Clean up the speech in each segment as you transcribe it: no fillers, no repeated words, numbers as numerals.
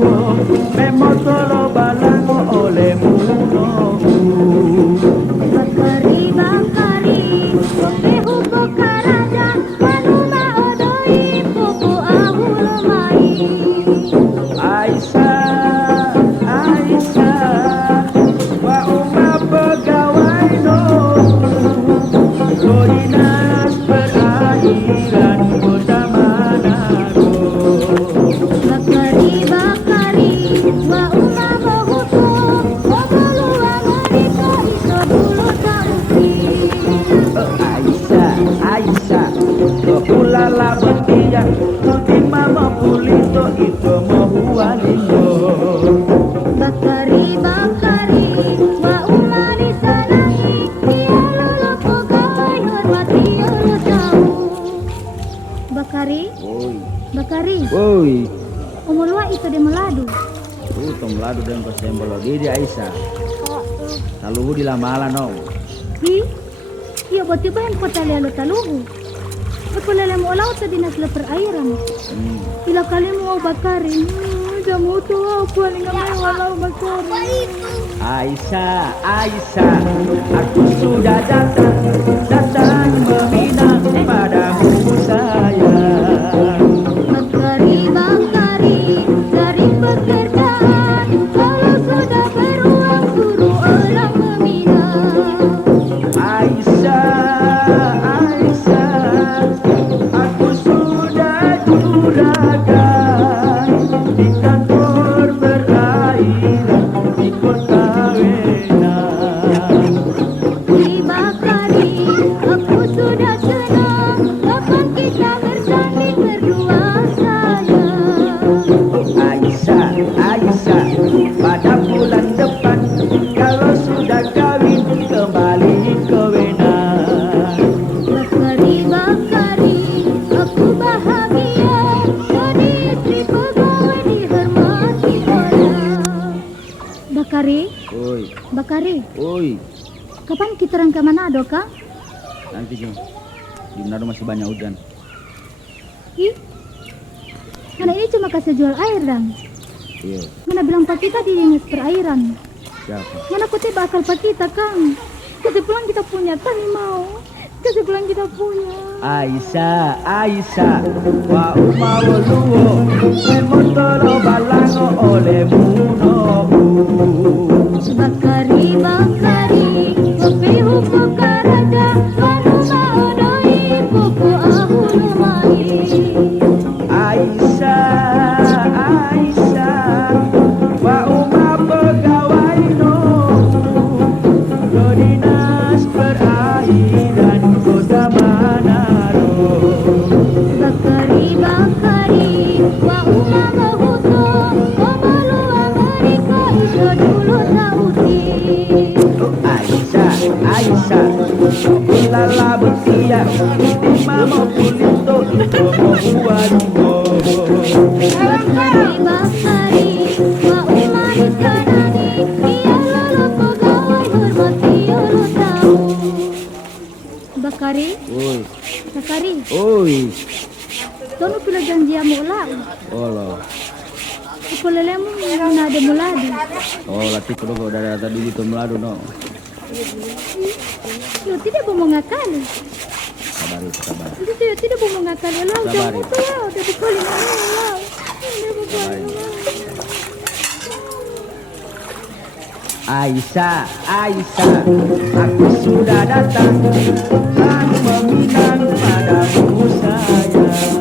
luo memotolo balango olehmu no. Bakari bakari kope huko karaja manuma odoi popo ahul mai. Aisyah, Aisyah, wa umma pegawai no. Dinas perairan kota Manado. Bakari bakari wa uma bohuto obolua mereka iso dulu tauki. Aisyah, Aisyah, ulala betia, di mama pulito itu mahualindo. Bakari bakari wa uma di sanangi dia lolo pegawai hormati ulu tahu. Bakari Oi, bakari oi, umulwa itu di meladu. tom lado dan kosembolo di Aisyah. Taluhu di lamala no. Hi iya buat tiba yang kota lalu taluhu. Apalala mo olaw sa dinas la perairan. Ila kali mo bakari. Jamu tu aku ni ngamai walau bakari. Aisyah, Aisyah, aku sudah datang meminang padamu sayang. Bakari bakari dari pekerjaan kalau sudah beruang suruh orang meminang. Aisyah, Aisyah, aku sudah juragan di kantor perairan di kota Wenang. Bakari aku sudah senang kapan kita bersanding berdua sayang. Aisyah, Aisyah, pada bulan depan kalau sudah kawin kembali ke Wenang. Bakari bakari aku bahagia jadi istri pegawai dihormati orang. Bakari Oi, bakari oi, kapan kita orang ke Manado kang? nanti Jo, di Manado masih banyak hujan. Ih, mana ini cuma kasih jual air dang. Iya, Mana bilang pak kita di dinas perairan. siapa? Mana kutip bakal pak kita kang. Kasih pulang kita punya tani mau. Kasih pulang kita punya. Aisyah, Aisyah, wa umma luo memotolo balango olehmu no. Bakari bakari kopi hukum karaja manuma odoi popo ahul mai. Aisyah, Aisyah, wa umma pegawai no. Dinas perairan kota Manado. Bakari bakari wa uma bohuto obolua mereka iso dulu tauti. Aisyah, Aisyah, ulala betia, di mama pulito itu mahualindo. Bakari bakari wa uma di sanani dia lolo pegawai hormati ulu tahu. Bakari Oi, bakari oi, tono pila janji amo ulang. olo. Ipolelemu na ada muladi. Oh, latih kudo dari tadi di Melado no. Yo tidak mau mengakali. Sabar itu, sabar. Itu yo tidak mau mengakali. Lah Sabar, jangan ya. itu lah, udah dikali lah. Ini bukan. Aisyah, Aisyah, aku sudah datang meminang padamu sayang.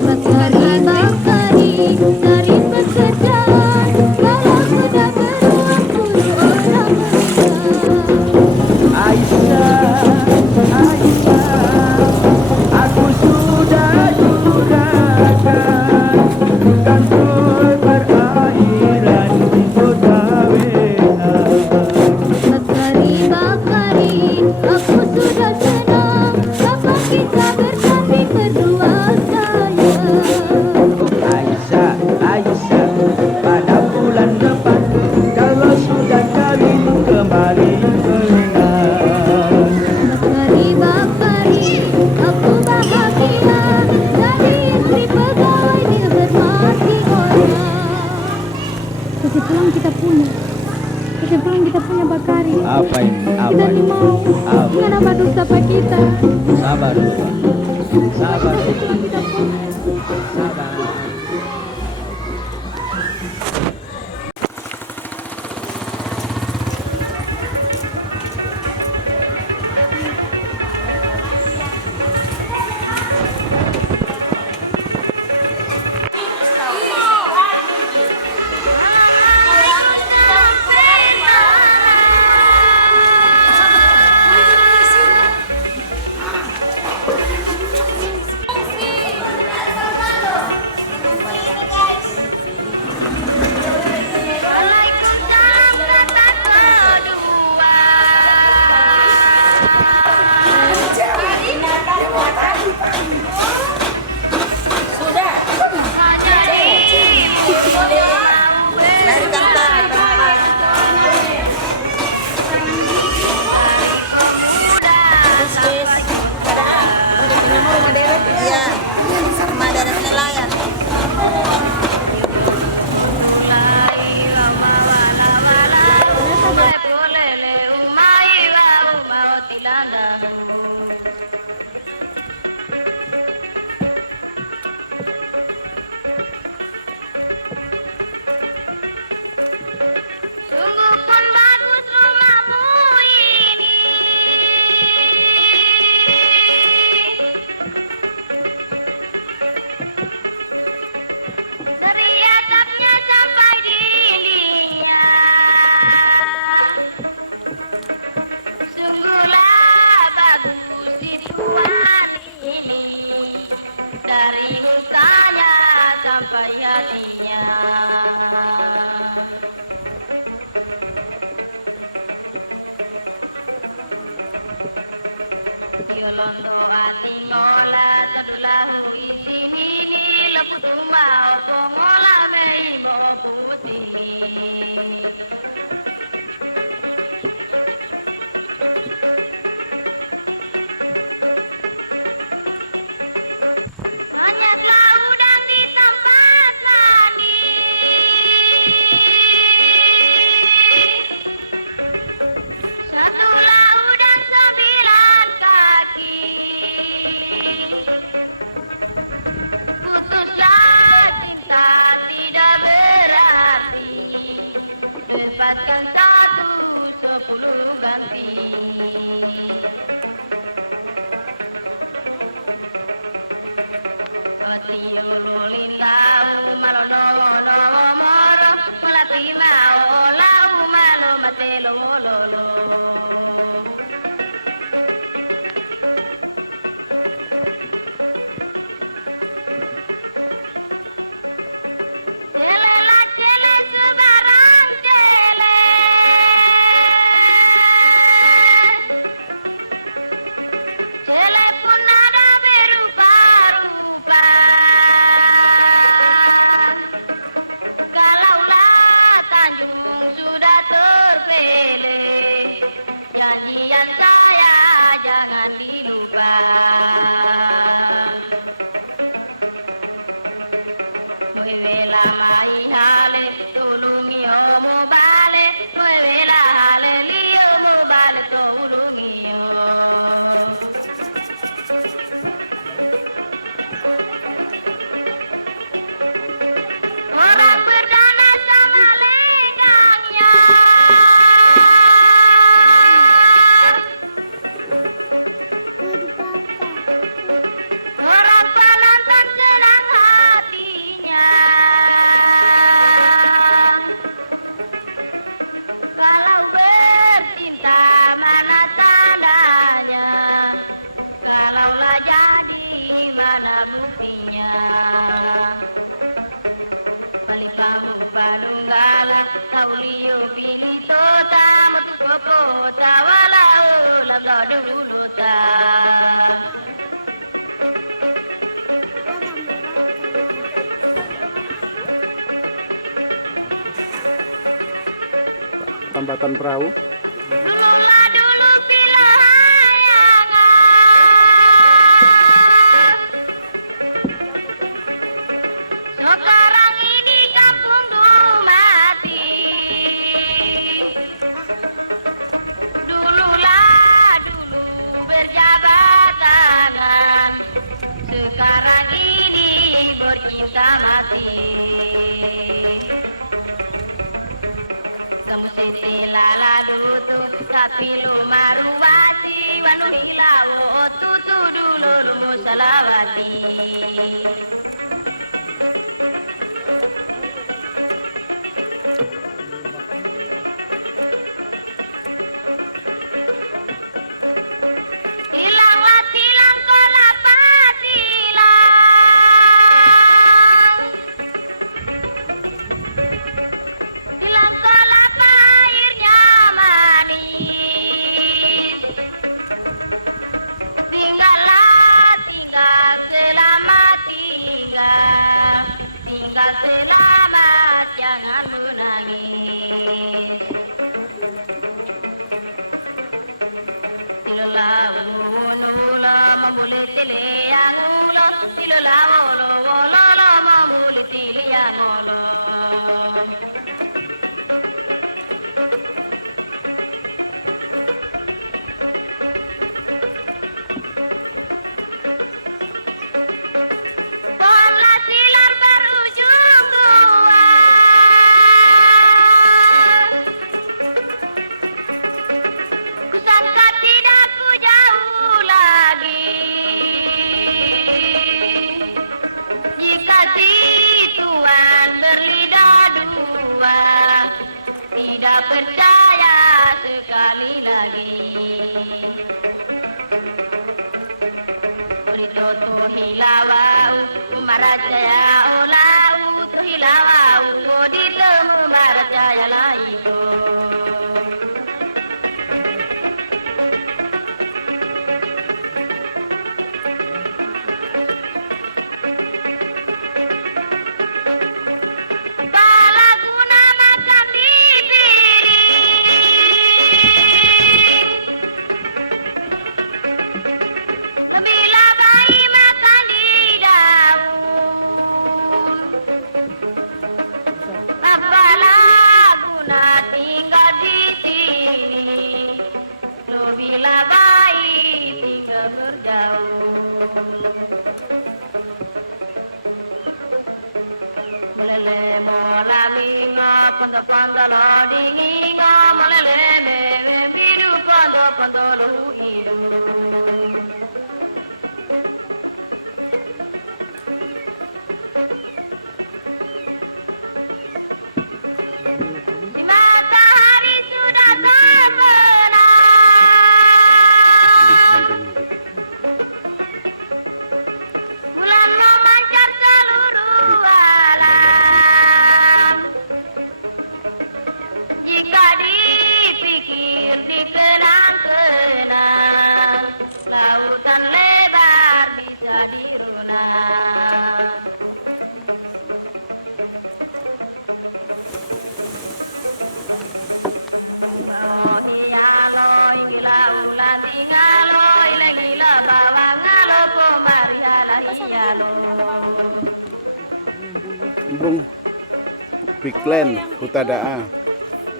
Bakari bakari dari pekerjaan kalau sudah beruang suruh orang meminang. Aisyah, Aisyah, aku sudah juragan di kantor perairan di kota Wenang. Bakari bakari aku sudah senang kapan kita kasih pulang kita punya. Kasih pulang kita punya Bakari. Apa ini? Apa Kita ini? nih mau. Apa? Nggak dapat dosa pak kita. Sabar dulu, Pak. Sabar Kasih dulu. pulang kita punya. Sabar. Iya, sama dari nelayan. Sungguh pun bagus rumahmu ini. Teriaknya sampai dilihat. Sungguhlah bagus situan ini. Dari mukanya sampai hatinya. Yolando ati ngola sadula di sini lepu mau ngola mei mau putih. Banyaklah udang di tempat tadi. Satulah udang 9 kaki. Putuslah kita tidak berarti. Lepaskan satu 10 ganti. Hati yang melintang, malono moro, melatih mau lau malo matelo mololo. Celelah cele sebarang cele. Cele pun ada berupa-rupa. Kalaulah Tanjung sudah terpilih, janjian saya jangan dilupa. Muevela mai hale, tulungi omo bale, muevela hale li omo bale, tulungi orang berdana sama legangnya. Orang penonton senang hatinya. Kalau bercinta mana tandanya? Kalaulah jadi mana buktinya? Balik kamu Bandunggala, Kauliu Bilito, Tamat Koko, Tawalau, Langkau dulu tak. Tambatan perahu. Rumah dulu pilihan. Sekarang ini kampung mati. percaya sekali lagi. Berito tuhilawau marajaya olau tuhilawau modilemu marajaya layo. Kalaku namakan diri bila bayi makan di daun, apalah guna tinggal di sini. Lo bila bayi tinggal berjauh. Melele moralinga panda dinginga melele meme bidu panda luhidu. Matahari sudah terbenam, bulan memancar seluruh alam. Jika dipikir dikenang-kenang, lautan lebar bisa dirunang. Embung Big Land Hutadaa,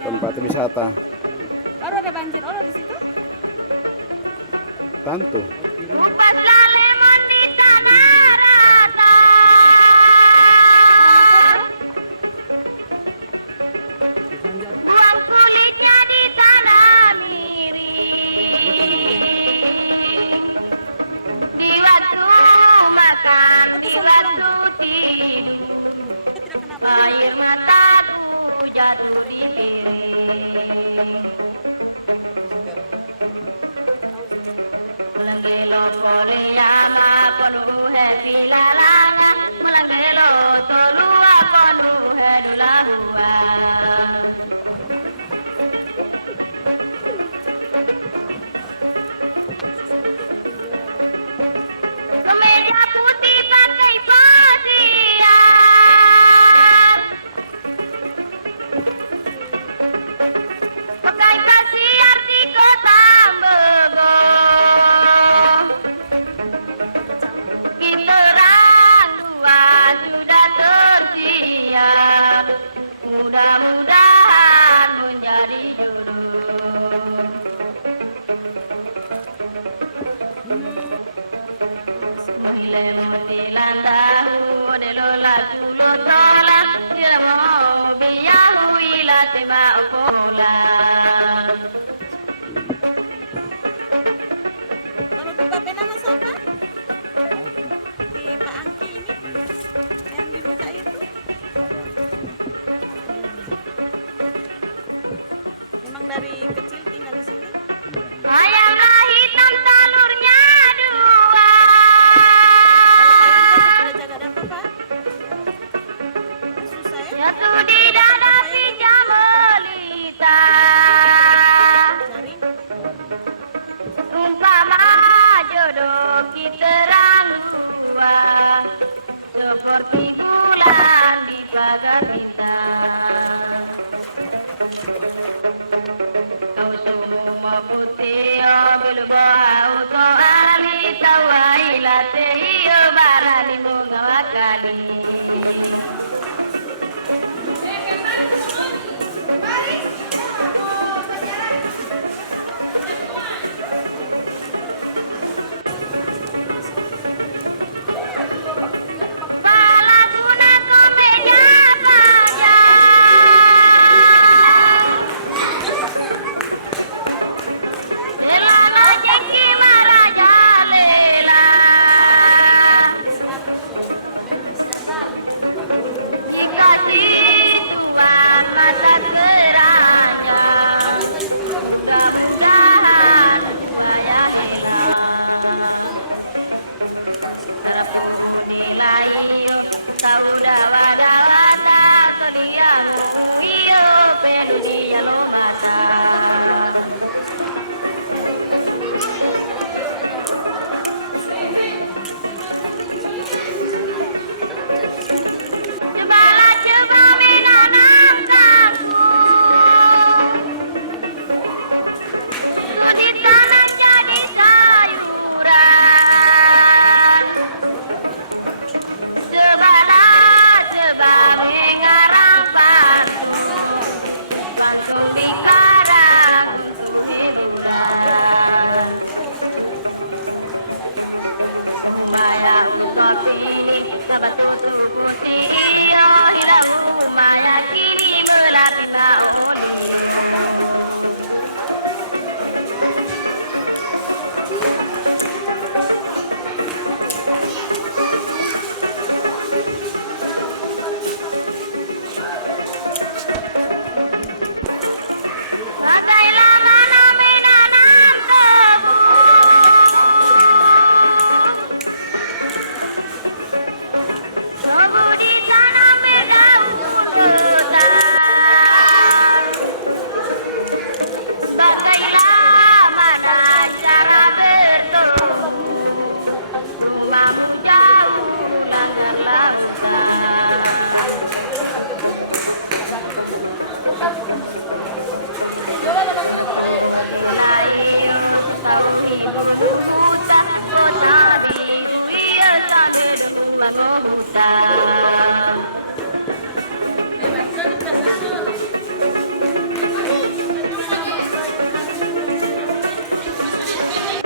tempat wisata. Baru ada banjir di situ. Tantu. Umpatlah lemon di tanah rata, buang kulitnya di tanah miring. Di waktu makan, di waktu tidur, air mataku jatuh liring. Melenggelo Koreana penuh hati lalangan, melenggelo tolua penuh hedulahua.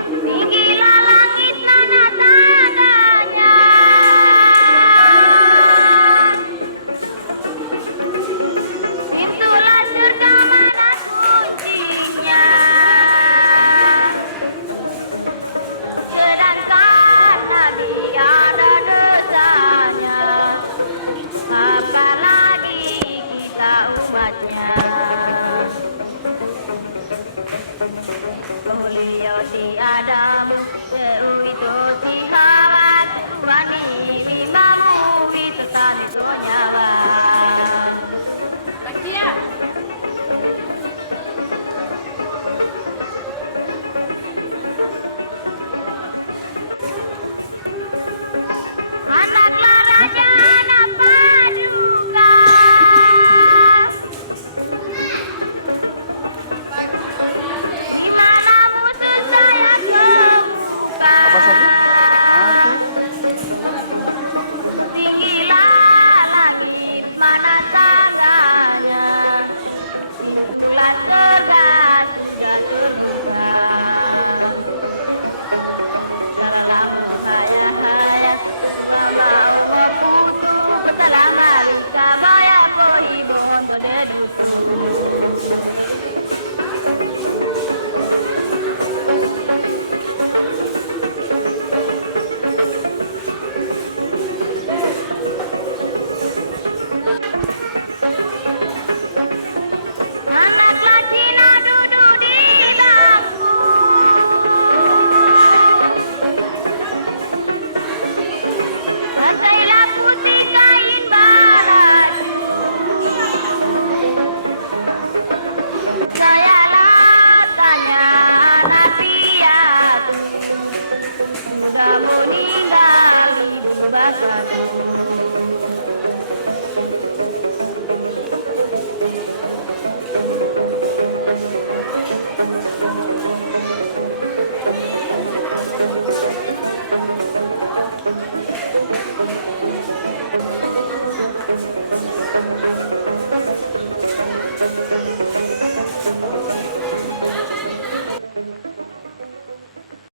Tinggilah langit tanda-tandanya, itulah surga mana kuncinya. Sedangkan Nabi ada dosanya, apalagi kita umatnya. Beliau tiada